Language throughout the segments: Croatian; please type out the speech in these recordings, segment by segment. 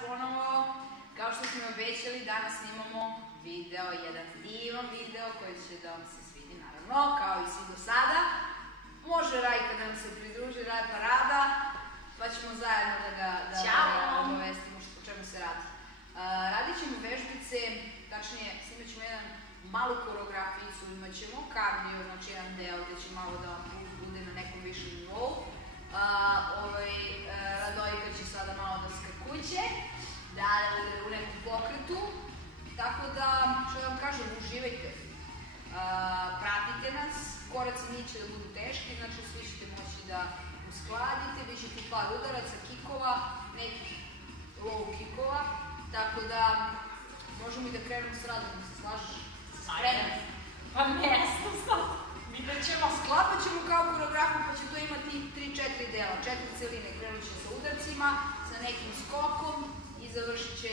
ponovo, kao što smo obećali, danas snimamo video, jedan divan video koji će da vam se svidi naravno, kao i svi do sada. Može Rajka da nam se pridruži, Rada, pa ćemo zajedno da ga obavestimo o čemu se radi. Radit ćemo vežbice, tačnije snimat ćemo jedan malu koreograficu, imat ćemo kardio, znači jedan deo gde će malo da vam bude na nekom višem nivou. Radojka će sada malo da skakuće, da bude u nekom pokretu, tako da, što da vam kažem, uživajte, pratite nas, koraci neće da budu teški, znači svi ćete moći da uskladite, bit ćete par udaraca, kikova, nekih low kikova, tako da možemo i da krenemo s radom, se slažeš? Ajde, pa mjesto sad, vidjet ćemo. Sklapat ćemo kao koreografu, pa će to imati 3-4 dela, 4 celine, krenut će sa udarcima, sa nekim skokom i završit će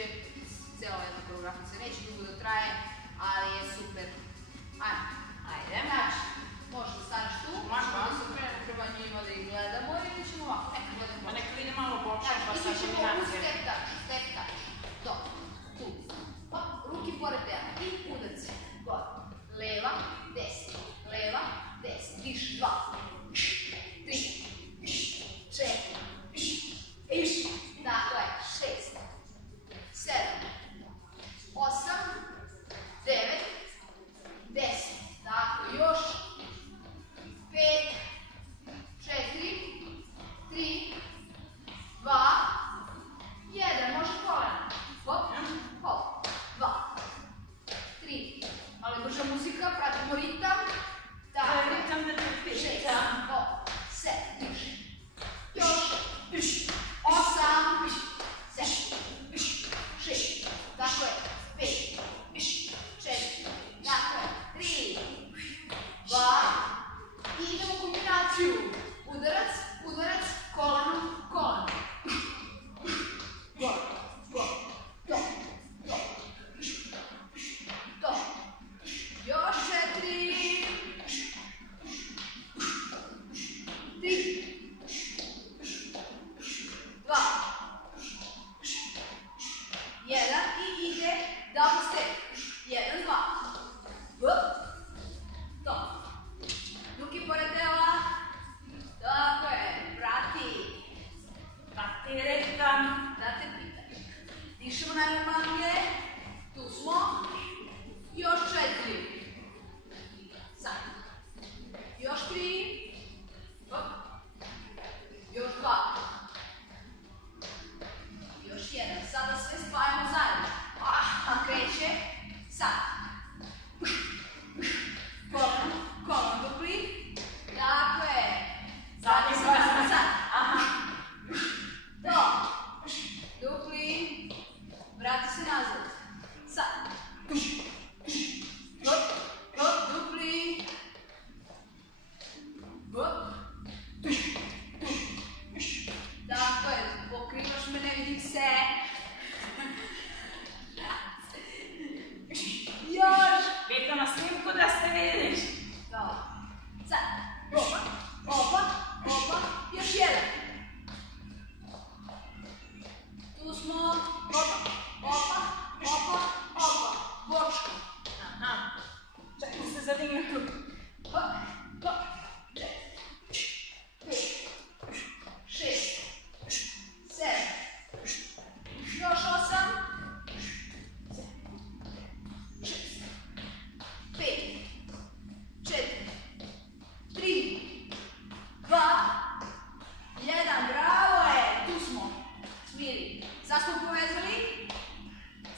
cela jedna koreografica. Neće dugo da traje, ali je super. Ajde, znači, možeš da staneš tu, možemo da se okrenemo prema njima da ih gledamo ili ćemo ovako, gledamo. Pa neka vidi malo bočan, pa sa kombinacije. Step touch, to, tu, ruki pored tela i udarci, gore, leva, desna, leva, desna, viš, 2, 3, 4, viš, tako je, 6, 7, 8, 9, 10, tako, još, 5, 4, 3, 2, 1, može kolena, hop, hop, 2, 3, ali brža muzika, pratimo ritam, tako, ritam da te pišta, 6, hop, 7, još, 8, 7, 6, tako je, 5, 4, tako je, 3, 2, i idemo u kombinaciju, udarac, udarac, kolano, kolano, gore, gore, to, još 4, 3, 2, 1 i ide double step, 1, 2, to, ruki pored tela, tako je, prati ritam, da te pitam, dišemo najnormalnije, tu smo, još 4, sad, još 3, još 2, još 1, sada sve spajamo zajedno, kreće, sad, kolon, dupli, tako je, zadnji sad, to, dupli, vrati se nazad, sad, dupli, tako je, pokrivaš me, ne vidim se, još, vidite na snimku da se vidiš. to, sad, opa, još 1, tu smo, opa, bočka, Čekaj se zadignuti tu. 4, 5, 6, 7, još 8, 6, 5, 4, 3, 2, 1, bravo je, tu smo, smiri, sad smo povezali,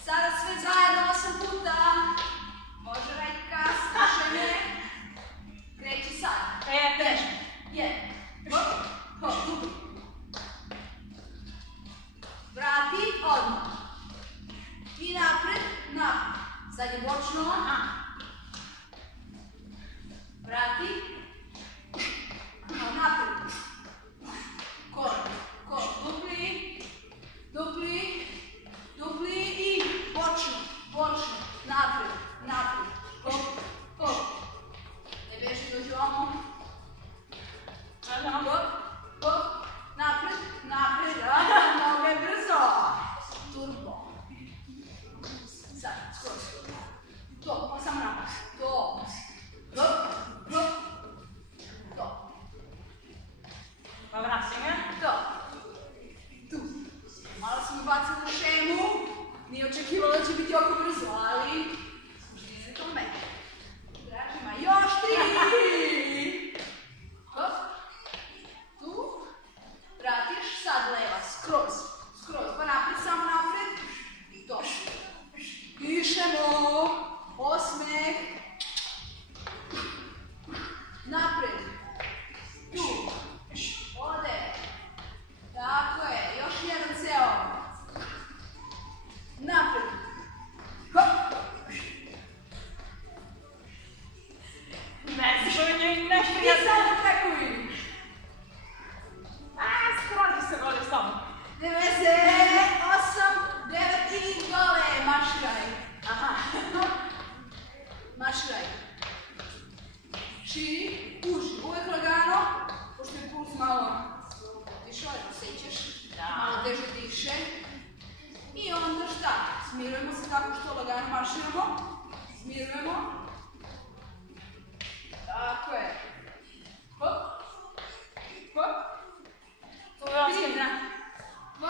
sada sve zajedno 8 puta, može Rajka, slušaj me, kreći sad, teže, 1, hop, dupli, vrati, odmah, i napred, sad je bočno, vrati, napred, korak, dupli i bočno, napred, hop, ne beži, dođu ovamo, hop, napred, mnogo je brzo, tu skroz, pa napred, samo napred. Dobro. Dišemo. Osmeh. Napred. Tu. Ode. Tako je. Još jedan ceo. Napred. Hop. Nezgodnje i neprijatno. I samo tako vidim. Skrati se gore samo. 98, 9 i dole. Maširaj. Aha. Maširaj. Širi, uži. Uvijek lagano. Pošto je puls malo otišao, jer osjećaš. Malo teže diše. I onda šta? Smirujemo se tako što lagano marširamo. Smirujemo. Tako je. Hop. Hop. To je osmedna. 2.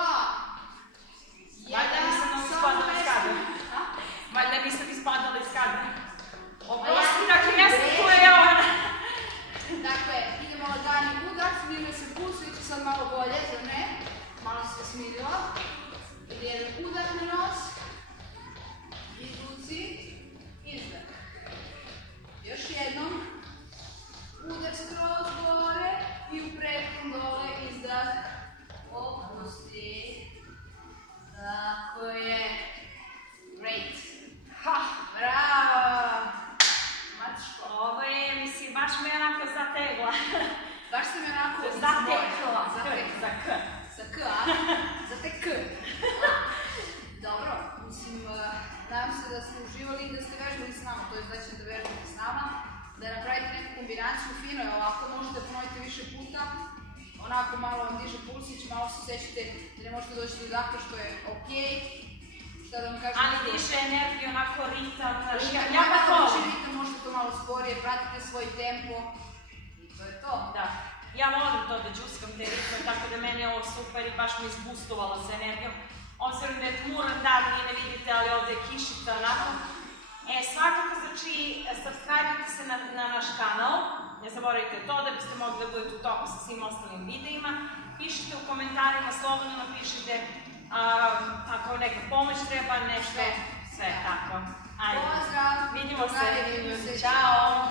Valjda nisam nam ispadala iz kadra. Valjda nisam ispadala iz kadra. Oprosti, dakle, ja sam koja je ona. Dakle, idemo lagani udar, smiruje se puls, vidite sad malo bolje, zar ne? Malo se smirila. Ide jedan udar na nos. Izvuci. Izdah. Još jednom. Udar skroz gore i u pretkom dole izdah. Opusti. Tako je. Great. Bravo. Matiško. Ovo je, mislim, baš me onako zategla. Baš sam je onako Zatekla. Zatekla. Za K. Sa K, a? Za te K. Dobro, mislim, nadam se da ste uživali i da ste vežbali s nama, to je da ćete da vežbate s nama, da napravite neku kombinaciju, fino je ovako, možete ponoviti više puta, onako malo vam diže pulsić, malo se osjećate da ne možete doći do dakle što je okej. Šta da vam kažem? Ali diše energiju, onako ritam, znaš, Ja pa malo volim. ritam, možete to malo sporije, pratite svoj tempo i to je to. Da. Ja volim to da džuskam te ritme, tako da meni je ovo super i baš me izboostovalo sa energijom. Obzirom da je tmuran dan, vi ne vidite, ali ovdje je kišica onako. Svakako, znači, subscribe-ite se na naš kanal, ne zaboravite to da biste mogli da budete u toku sa svim ostalim videima. Pišite u komentarima, slobodno napišite ako neka pomoć treba, nešto, sve tako. Ajde, Pozdrav! vidimo se, čao!